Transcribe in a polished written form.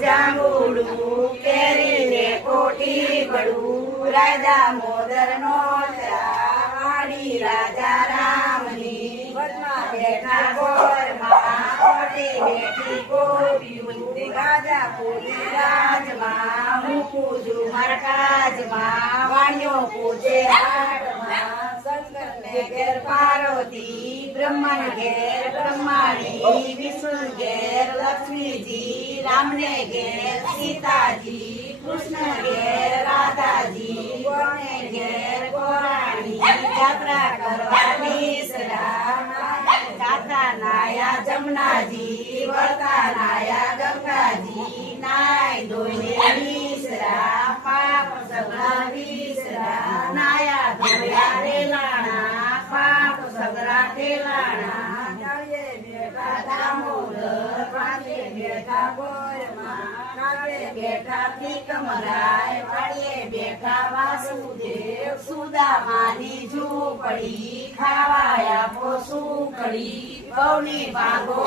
જાંબુડું કેરી રે કોઠી બડું રાજા મોદર નો વાડી રાજા રામની વનમાં બેઠા ગોરમાં કોઠી બેઠી ગોપીયું રાજા પૂજે રાજમાં હું પૂજું મારા કાજમાં વાણિયો પૂજે હાટમાં શંકર ને ઘેર પાર્વતી બ્રહ્મા ને ઘેર બ્રહ્માણી વિષ્ણુ ઘેર લક્ષ્મીજી રામને ઘેર સીતાજી કૃષ્ણ ઘેર રાધાજી ગોને ઘેર ગોરાણી યાત્રા કરવાની જાતા નાયા જમનાજી વળતા નાયા ગંગાજી નાય ધોઈને વિસરા પાપ સગળા વિસરા નાયા ધોયા રેલાણા પાપ સગળા ટેલાણા ચાલે બેઠા દામોદર પાંચે બેઠા ગોરમાં કાલે બેઠા ભીકમરાય વાડીએ બેઠા વાસુદેવ સુદામાની ઝૂંપડી ખાવાયા પોસુકડી ગૌની ભાગો